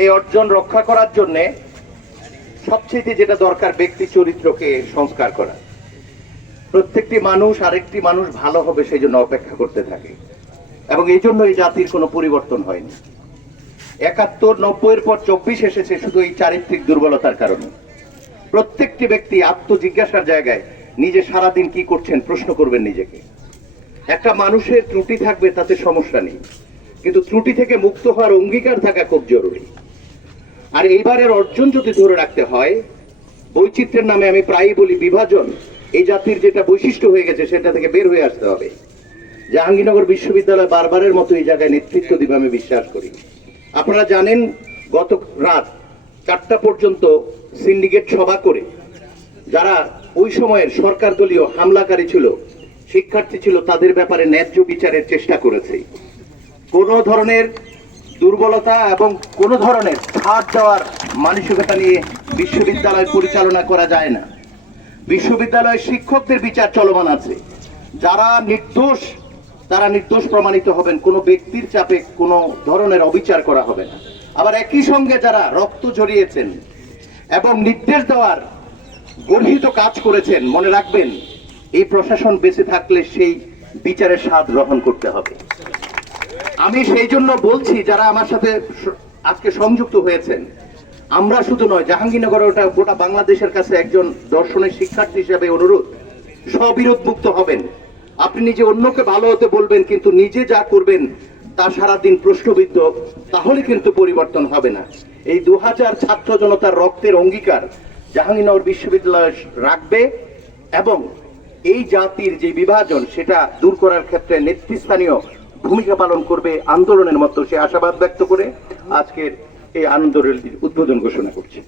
এই অর্জন রক্ষা করার জন্যে সবচেয়ে যেটা দরকার ব্যক্তি চরিত্রকে সংস্কার করা। প্রত্যেকটি মানুষ আরেকটি মানুষ ভালো হবে সেই জন্য অপেক্ষা করতে থাকে, এবং এই জন্য এই জাতির কোনো পরিবর্তন হয়নি। 71-90-এর পর 24 এসেছে শুধু এই চারিত্রিক দুর্বলতার কারণে। প্রত্যেকটি ব্যক্তি আত্মজিজ্ঞাসার জায়গায় নিজে সারাদিন কি করছেন প্রশ্ন করবেন নিজেকে। একটা মানুষের ত্রুটি থাকবে তাতে সমস্যা নেই, কিন্তু ত্রুটি থেকে মুক্ত হওয়ার অঙ্গীকার থাকা খুব জরুরি। আর এইবারের অর্জন যদি ধরে রাখতে হয়, বৈচিত্র্যের নামে আমি প্রায়ই বলি বিভাজন এই জাতির যেটা বৈশিষ্ট্য হয়ে গেছে সেটা থেকে বের হয়ে আসতে হবে। জাহাঙ্গীরনগর বিশ্ববিদ্যালয় বারবারের মতো এই জায়গায় নেতৃত্ব দিবে আমি বিশ্বাস করি। আপনারা জানেন গত রাত 4টা পর্যন্ত সিন্ডিকেট সভা করে যারা ওই সময়ের সরকার দলীয় হামলাকারী ছিল, শিক্ষার্থী ছিল, তাদের ব্যাপারে ন্যায্য বিচারের চেষ্টা করেছে। কোনো ধরনের দুর্বলতা এবং কোনো ধরনের ছাড় দেওয়ার মানসিকতা নিয়ে বিশ্ববিদ্যালয় পরিচালনা করা যায় না। বিশ্ববিদ্যালয়ের শিক্ষকদের বিচার চলমান আছে। যারা নির্দোষ তারা নির্দোষ প্রমাণিত হবেন, কোনো ব্যক্তির চাপে কোনো ধরনের অবিচার করা হবে না। আবার একই সঙ্গে যারা রক্ত ঝরিয়েছেন এবং নির্দেশ দেওয়ার গর্হিত কাজ করেছেন, মনে রাখবেন এই প্রশাসন বেঁচে থাকলে সেই বিচারের স্বাদ গ্রহণ করতে হবে। আমি সেই জন্য বলছি যারা আমার সাথে আজকে সংযুক্ত হয়েছেন, আমরা শুধু নয়, জাহাঙ্গীরনগর ওটা গোটা বাংলাদেশের কাছে একজন দর্শনের শিক্ষার্থী হিসেবে অনুরোধ, স্ববিরোধ মুক্ত হবেন। আপনি নিজে অন্যকে ভালো হতে বলবেন, কিন্তু নিজে যা করবেন তা সারাদিন প্রশ্নবিদ্ধ, তাহলে কিন্তু পরিবর্তন হবে না। এই 2000 ছাত্র জনতার রক্তের অঙ্গীকার জাহাঙ্গীরনগর বিশ্ববিদ্যালয় রাখবে, এবং এই জাতির যে বিভাজন সেটা দূর করার ক্ষেত্রে নেতৃস্থানীয় ভূমিকা পালন করবে আন্দোলনের মতো, সে আশাবাদ ব্যক্ত করে আজকের এই আনন্দ র্যালির উদ্বোধন ঘোষণা করছি।